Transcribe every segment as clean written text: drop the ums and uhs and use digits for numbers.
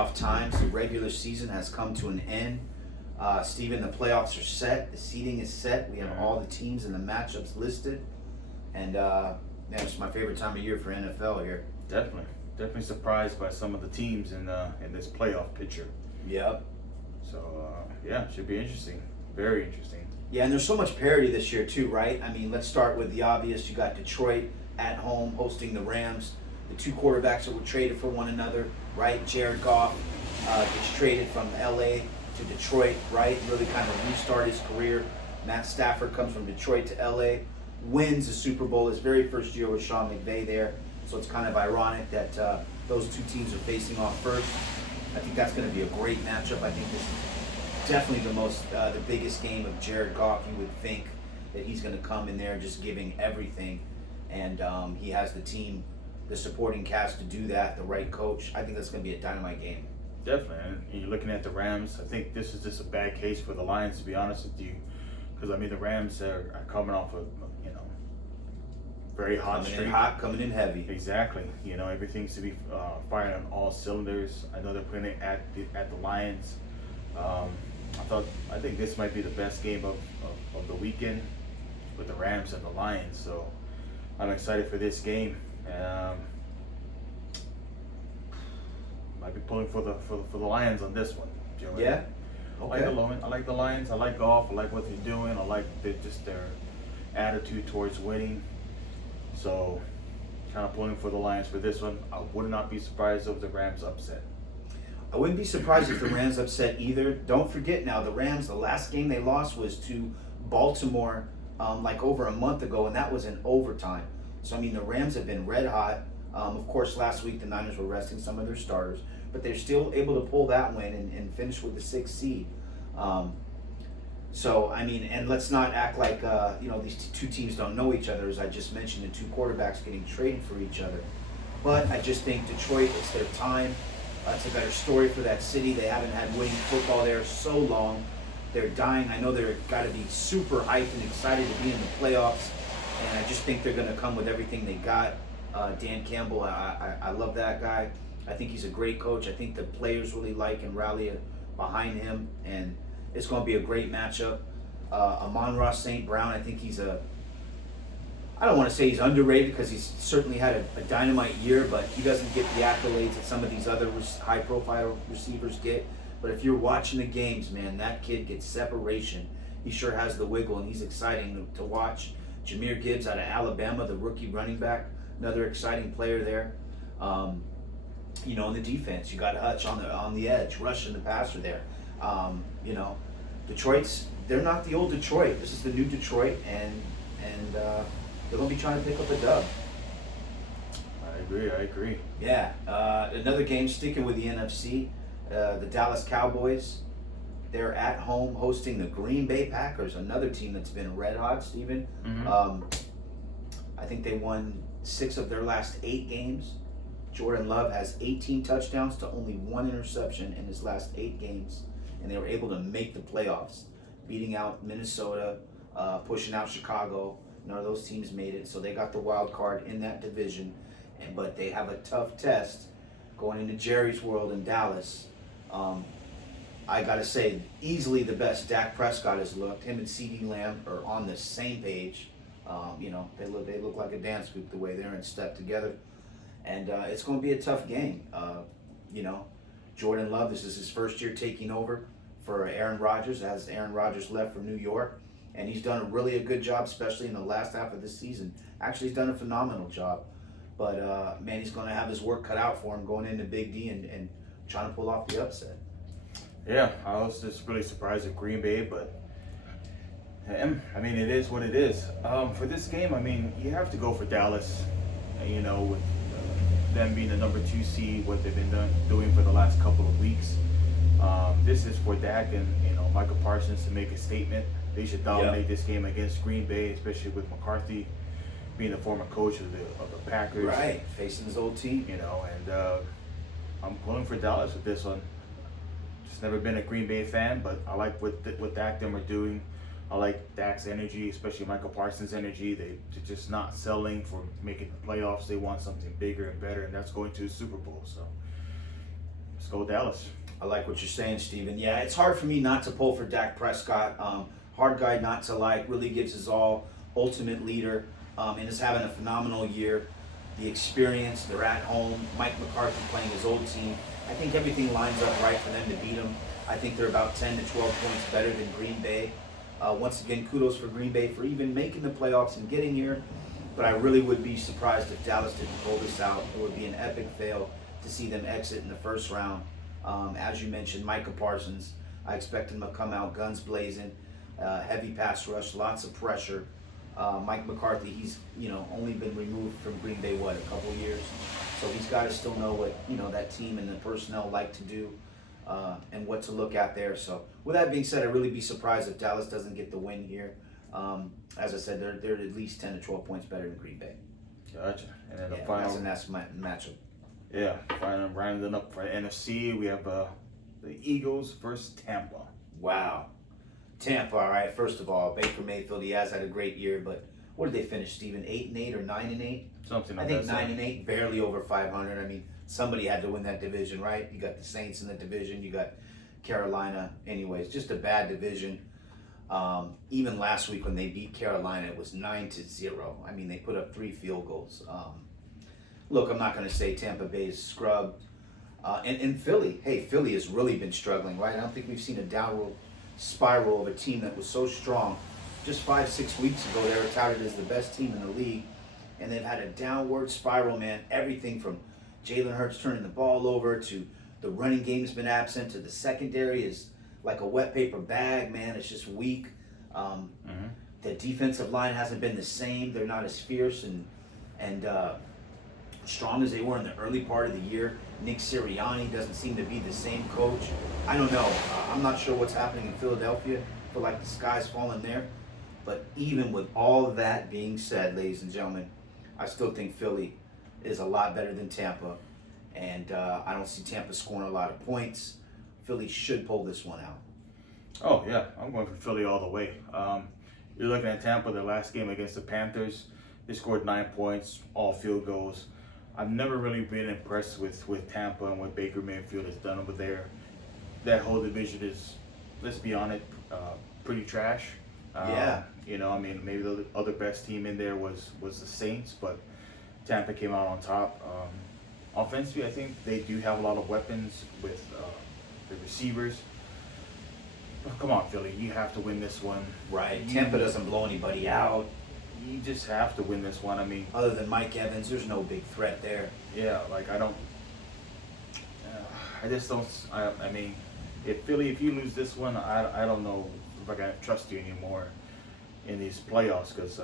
playoff times. The regular season has come to an end. Steven, the playoffs are set. The seeding is set. We have all the teams and the matchups listed. And it's my favorite time of year for NFL here. Definitely surprised by some of the teams in this playoff picture. Yep. So should be interesting. Very interesting. Yeah, and there's so much parity this year too, right? I mean, let's start with the obvious. You got Detroit at home hosting the Rams. The two quarterbacks that were traded for one another, right? Jared Goff gets traded from LA to Detroit, right? Really kind of restart his career. Matt Stafford comes from Detroit to LA, wins the Super Bowl his very first year with Sean McVay there. So it's kind of ironic that those two teams are facing off first. I think that's going to be a great matchup. I think this is definitely the biggest game of Jared Goff. You would think that he's going to come in there just giving everything, and he has the team, the supporting cast to do that, the right coach. I think that's going to be a dynamite game. Definitely. And you're looking at the Rams. I think this is just a bad case for the Lions, to be honest with you, because I mean the Rams are coming off of very hot streak. Coming in heavy. Exactly. Everything seems to be firing on all cylinders. I know they're putting it at the Lions. I think this might be the best game of the weekend with the Rams and the Lions. So I'm excited for this game. Might be pulling for the Lions on this one, Joey. Yeah. Okay. I like the Lions. I like Goff. I like what they're doing. I like just their attitude towards winning. So, kind of pulling for the Lions for this one. I would not be surprised if the Rams upset. I wouldn't be surprised if the Rams upset either. Don't forget now, the Rams, the last game they lost was to Baltimore like over a month ago, and that was in overtime. So, I mean, the Rams have been red hot. Of course, last week the Niners were resting some of their starters, but they're still able to pull that win and finish with the 6th seed. So, I mean, and let's not act like, these two teams don't know each other. As I just mentioned, the two quarterbacks getting traded for each other. But I just think Detroit, it's their time. It's a better story for that city. They haven't had winning football there so long. They're dying. I know they're got to be super hyped and excited to be in the playoffs. And I just think they're going to come with everything they got. Dan Campbell, I love that guy. I think he's a great coach. I think the players really like and rally behind him. And it's going to be a great matchup. Amon-Ra St. Brown, I think I don't want to say he's underrated because he's certainly had a dynamite year, but he doesn't get the accolades that some of these other high-profile receivers get. But if you're watching the games, man, that kid gets separation. He sure has the wiggle, and he's exciting to watch. Jahmyr Gibbs out of Alabama, the rookie running back, another exciting player there. In the defense, you got Hutch on the edge, rushing the passer there. Detroit's, they're not the old Detroit. This is the new Detroit, and they're going to be trying to pick up a dub. I agree. Yeah. Another game, sticking with the NFC, the Dallas Cowboys. They're at home hosting the Green Bay Packers, another team that's been red hot, Steven. Mm-hmm. I think they won 6 of their last 8 games. Jordan Love has 18 touchdowns to only 1 interception in his last 8 games. And they were able to make the playoffs, beating out Minnesota, pushing out Chicago. None of those teams made it, so they got the wild card in that division. But they have a tough test going into Jerry's World in Dallas. I gotta say, easily the best Dak Prescott has looked. Him and CeeDee Lamb are on the same page. They look like a dance group the way they're in step together, and it's going to be a tough game. Jordan Love, this is his first year taking over for Aaron Rodgers, as Aaron Rodgers left for New York, and he's done a good job, especially in the last half of this season. Actually, he's done a phenomenal job, but he's going to have his work cut out for him going into Big D and trying to pull off the upset. Yeah, I was just really surprised at Green Bay, but it is what it is. For this game, you have to go for Dallas, with them being the number 2 seed, what they've been doing for the last couple of weeks. This is for Dak and Michael Parsons to make a statement. They should dominate this game against Green Bay, especially with McCarthy being the former coach of the Packers. Right, facing his old team. I'm pulling for Dallas with this one. Just never been a Green Bay fan, but I like what Dak them are doing. I like Dak's energy, especially Michael Parsons' energy. They're just not selling for making the playoffs. They want something bigger and better, and that's going to the Super Bowl. So let's go Dallas. I like what you're saying, Steven. Yeah, it's hard for me not to pull for Dak Prescott. Hard guy not to like, really gives his all, ultimate leader, and is having a phenomenal year. The experience, they're at home. Mike McCarthy playing his old team. I think everything lines up right for them to beat them. I think they're about 10 to 12 points better than Green Bay. Once again, kudos for Green Bay for even making the playoffs and getting here. But I really would be surprised if Dallas didn't pull this out. It would be an epic fail to see them exit in the first round. As you mentioned, Micah Parsons, I expect him to come out guns blazing, heavy pass rush, lots of pressure. Mike McCarthy, he's only been removed from Green Bay a couple years, so he's got to still know what that team and the personnel like to do, and what to look at there. So with that being said, I'd really be surprised if Dallas doesn't get the win here. As I said, they're at least 10 to 12 points better than Green Bay. Gotcha. And then the final. That's my matchup. Yeah, final rounding up for the NFC, we have the Eagles versus Tampa. Wow. Tampa, all right. First of all, Baker Mayfield, he has had a great year, but what did they finish, Steven? 8-8 or 9-8? Something like that. I that. think 9-8, barely over 500. I mean, somebody had to win that division, right? You got the Saints in the division, you got Carolina. Anyways, just a bad division. Even last week when they beat Carolina, it was 9-0. I mean, they put up 3 field goals. Look, I'm not going to say Tampa Bay is scrubbed. And Philly, hey, Philly has really been struggling, right? I don't think we've seen a downward spiral of a team that was so strong. Just 5-6 weeks ago, they were touted as the best team in the league, and they've had a downward spiral, man. Everything from Jalen Hurts turning the ball over to the running game's been absent to the secondary is like a wet paper bag, man. It's just weak. The defensive line hasn't been the same. They're not as fierce and strong as they were in the early part of the year. Nick Sirianni doesn't seem to be the same coach. I don't know. I'm not sure what's happening in Philadelphia. I feel like the sky's falling there. But even with all of that being said, ladies and gentlemen, I still think Philly is a lot better than Tampa. And I don't see Tampa scoring a lot of points. Philly should pull this one out. Oh, yeah. I'm going for Philly all the way. You're looking at Tampa, their last game against the Panthers. They scored 9 points, all field goals. I've never really been impressed with Tampa and what Baker Mayfield has done over there. That whole division is, let's be honest, pretty trash. Yeah. I mean, maybe the other best team in there was the Saints, but Tampa came out on top. Offensively, I think they do have a lot of weapons with the receivers. But come on, Philly, you have to win this one. Right. Tampa doesn't blow anybody out. You just have to win this one. I mean, other than Mike Evans, there's no big threat there. Yeah, like I just don't. I mean, if you lose this one, I don't know if I can trust you anymore in these playoffs because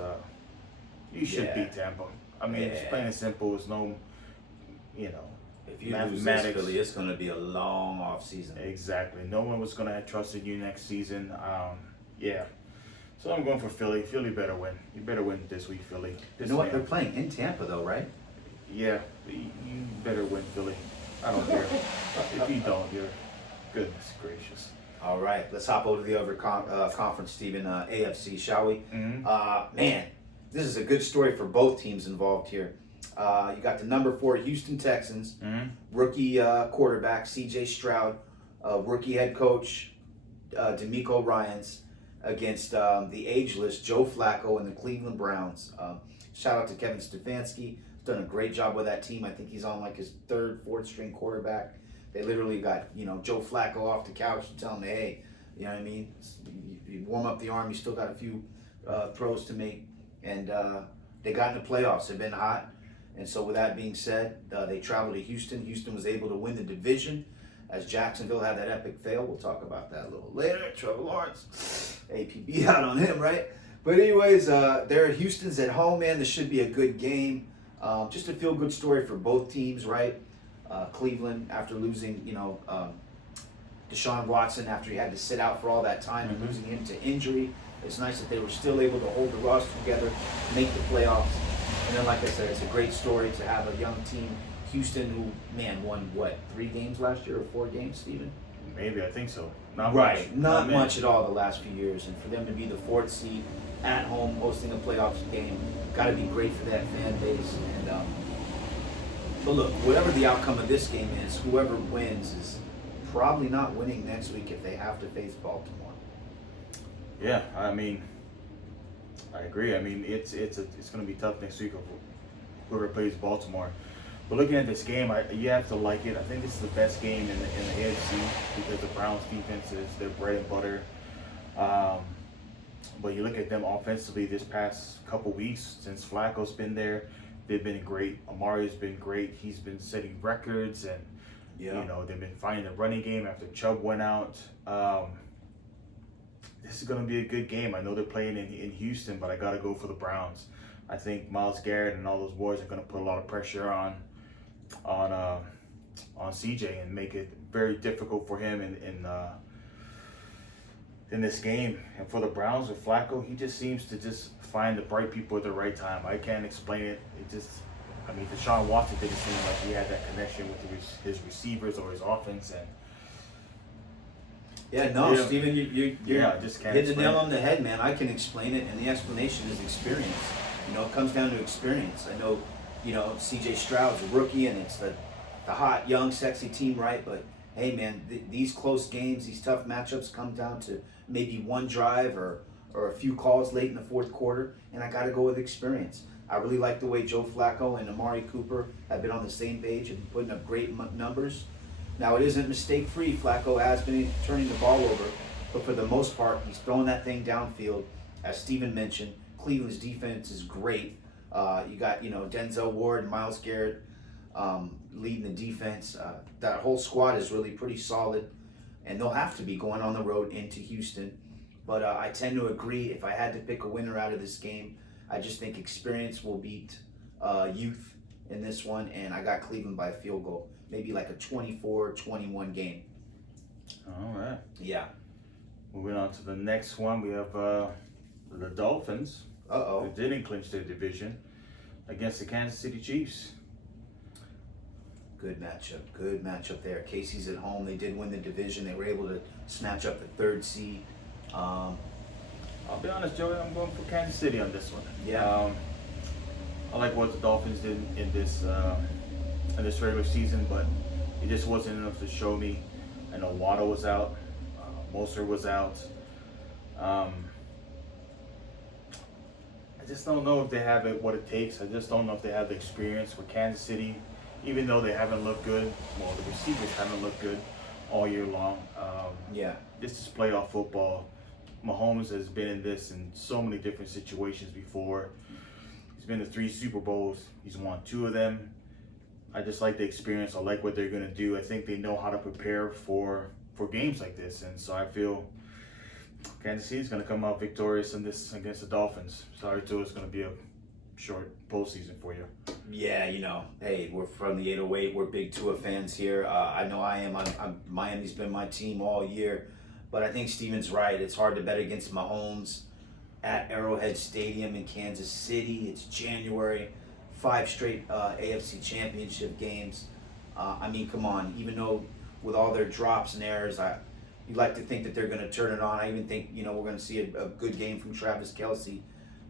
you should beat Tampa. I mean, it's plain and simple. It's no, if you lose this, Philly, it's going to be a long off season. Exactly. No one was going to have trusted you next season. Yeah. So I'm going for Philly. Philly better win. You better win this week, Philly. You know what? They're playing in Tampa, though, right? Yeah. You better win, Philly. I don't care. If you don't, you're goodness gracious. All right. Let's hop over to the other conference, Steven, AFC, shall we? Mm-hmm. Man, this is a good story for both teams involved here. You got the number 4 Houston Texans, rookie quarterback C.J. Stroud, rookie head coach DeMeco Ryans, against the ageless Joe Flacco and the Cleveland Browns. Shout out to Kevin Stefanski. He's done a great job with that team. I think he's on like his 3rd, 4th string quarterback. They literally got, Joe Flacco off the couch and tell him, hey, you know what I mean? You warm up the arm, you still got a few throws to make. And they got in the playoffs. They've been hot. And so with that being said, they traveled to Houston. Houston was able to win the division as Jacksonville had that epic fail. We'll talk about that a little later. Trevor Lawrence, APB out on him, right? But anyways, Houston's at home, man. This should be a good game. Just a feel-good story for both teams, right? Cleveland, after losing, Deshaun Watson, after he had to sit out for all that time and losing him to injury. It's nice that they were still able to hold the roster together, make the playoffs. And then, like I said, it's a great story to have a young team, Houston, who, man, won, 3 games last year or 4 games, Steven? Maybe, I think so. Not much at all the last few years. And for them to be the 4th seed at home hosting a playoffs game, got to be great for that fan base. And But look, whatever the outcome of this game is, whoever wins is probably not winning next week if they have to face Baltimore. Yeah, I mean, I agree. I mean, it's going to be tough next week of whoever plays Baltimore. But looking at this game, you have to like it. I think this is the best game in the AFC because the Browns' defense is their bread and butter. But you look at them offensively this past couple weeks since Flacco's been there, they've been great. Amari's been great. He's been setting records, and you know they've been finding the running game after Chubb went out. This is going to be a good game. I know they're playing in Houston, but I got to go for the Browns. I think Myles Garrett and all those boys are going to put a lot of pressure on CJ and make it very difficult for him in this game. And for the Browns with Flacco, he just seems to just find the right people at the right time. I can't explain it. Deshaun Watson didn't seem like he had that connection with his receivers or his offense. And Steven, you just can't hit the nail explain on the head, man. I can explain it, and the explanation is experience. It comes down to experience. I know, C.J. Stroud's a rookie, and it's the hot, young, sexy team, right? But hey, man, these close games, these tough matchups come down to maybe one drive or a few calls late in the fourth quarter, and I got to go with experience. I really like the way Joe Flacco and Amari Cooper have been on the same page and putting up great numbers. Now, it isn't mistake-free. Flacco has been turning the ball over, but for the most part, he's throwing that thing downfield. As Steven mentioned, Cleveland's defense is great. You got, Denzel Ward and Myles Garrett leading the defense. That whole squad is really pretty solid, and they'll have to be going on the road into Houston. But I tend to agree, if I had to pick a winner out of this game, I just think experience will beat youth in this one, and I got Cleveland by a field goal. Maybe like a 24-21 game. All right. Yeah. Moving on to the next one, we have the Dolphins. Who didn't clinch their division against the Kansas City Chiefs. Good matchup there. Casey's at home. They did win the division. They were able to snatch up the third seed. I'll be honest, Joey, I'm going for Kansas City on this one. Yeah. I like what the Dolphins did in this regular season, but it just wasn't enough to show me. I know Waddle was out, Mostert was out. I just don't know if they have what it takes. I just don't know if they have the experience with Kansas City, even though they haven't looked good. Well, the receivers haven't looked good all year long. This is playoff football. Mahomes has been in this in so many different situations before. He's been to 3 Super Bowls. He's won 2 of them. I just like the experience. I like what they're going to do. I think they know how to prepare for games like this. And so I feel Kansas City is going to come out victorious in this against the Dolphins. Sorry, too, it's going to be a short postseason for you. Yeah, hey, we're from the 808. We're big Tua fans here. I know I am. Miami's been my team all year. But I think Steven's right. It's hard to bet against Mahomes at Arrowhead Stadium in Kansas City. It's January. 5 straight AFC Championship games. Come on. Even though with all their drops and errors, you'd like to think that they're going to turn it on. I even think, we're going to see a good game from Travis Kelce.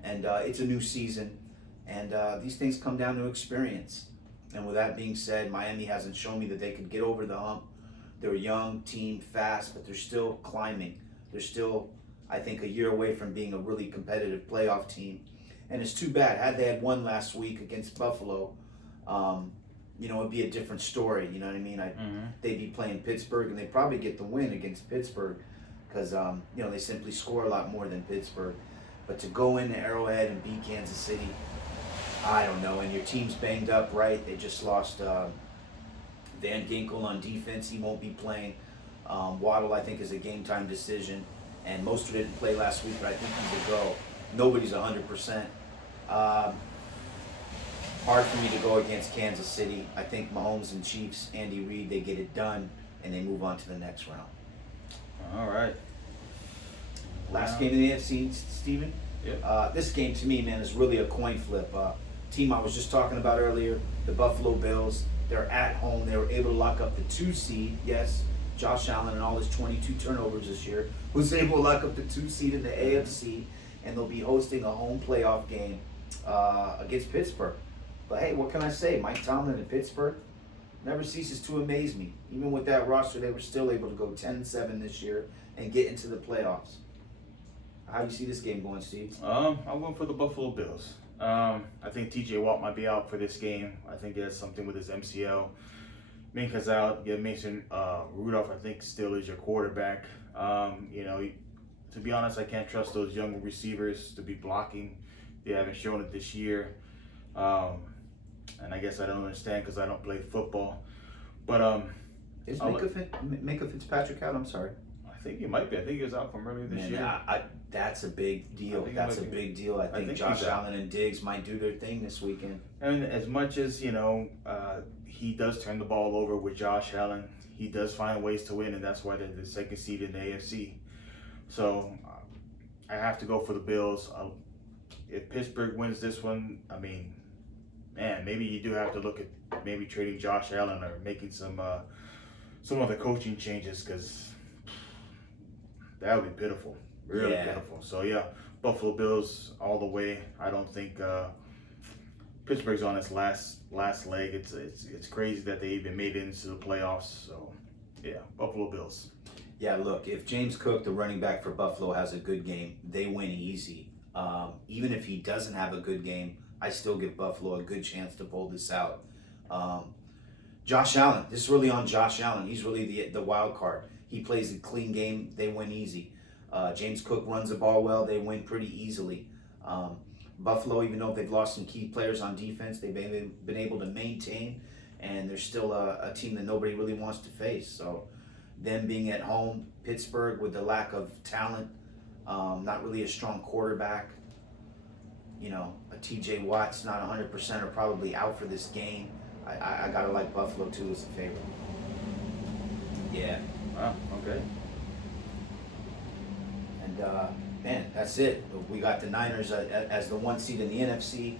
And it's a new season. And these things come down to experience. And with that being said, Miami hasn't shown me that they could get over the hump. They're a young team, fast, but they're still climbing. They're still, I think, a year away from being a really competitive playoff team. And it's too bad. Had they had won last week against Buffalo, it'd be a different story. You know what I mean? They'd be playing Pittsburgh, and they'd probably get the win against Pittsburgh because, they simply score a lot more than Pittsburgh. But to go into Arrowhead and beat Kansas City, I don't know. And your team's banged up, right? They just lost Van Ginkel on defense. He won't be playing. Waddle, I think, is a game-time decision. And Mostert didn't play last week, but I think he's a go. Nobody's 100%. Hard for me to go against Kansas City. I think Mahomes and Chiefs, Andy Reid, they get it done, and they move on to the next round. All right. Last game in the AFC, Steven? Yep. This game, to me, man, is really a coin flip. Team I was just talking about earlier, the Buffalo Bills, they're at home. They were able to lock up the 2 seed. Yes, Josh Allen and all his 22 turnovers this year was able to lock up the 2 seed in the AFC, and they'll be hosting a home playoff game against Pittsburgh. But hey, what can I say? Mike Tomlin in Pittsburgh never ceases to amaze me. Even with that roster, they were still able to go 10-7 this year and get into the playoffs. How do you see this game going, Steve? I went for the Buffalo Bills. I think TJ Watt might be out for this game. I think he has something with his MCL. Minka's out. Yeah, Mason Rudolph, I think, still is your quarterback. To be honest, I can't trust those young receivers to be blocking. They haven't shown it this year. And I guess I don't understand because I don't play football. But Is Minka Fitzpatrick out? I'm sorry. I think he might be. I think he was out from earlier this year. That's a big deal. That's a big deal. I think Josh Allen and Diggs might do their thing this weekend. And as much as, he does turn the ball over with Josh Allen, he does find ways to win, and that's why they're the second seed in the AFC. So I have to go for the Bills. If Pittsburgh wins this one, I mean, man, maybe you do have to look at maybe trading Josh Allen or making some other coaching changes, because that would be pitiful. Really pitiful. So yeah, Buffalo Bills all the way. I don't think Pittsburgh's on its last leg. It's crazy that they even made it into the playoffs. So yeah, Buffalo Bills. Yeah, look, if James Cook, the running back for Buffalo, has a good game, they win easy. Even if he doesn't have a good game, I still give Buffalo a good chance to pull this out. Josh Allen, this is really on Josh Allen. He's really the wild card. He plays a clean game, they win easy. James Cook runs the ball well, they win pretty easily. Buffalo, even though they've lost some key players on defense, they've been able to maintain, and they're still a team that nobody really wants to face. So them being at home, Pittsburgh with the lack of talent, not really a strong quarterback, a TJ Watt's not 100% or probably out for this game. I gotta like Buffalo too as a favorite. Yeah. Wow, okay. And man, that's it. We got the Niners as the 1 seed in the NFC.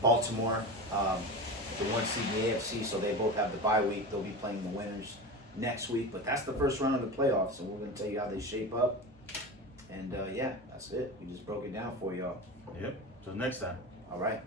Baltimore, the 1 seed in the AFC, so they both have the bye week. They'll be playing the winners next week. But that's the first round of the playoffs, and we're going to tell you how they shape up. And yeah, that's it. We just broke it down for y'all. Yep. Till next time. All right.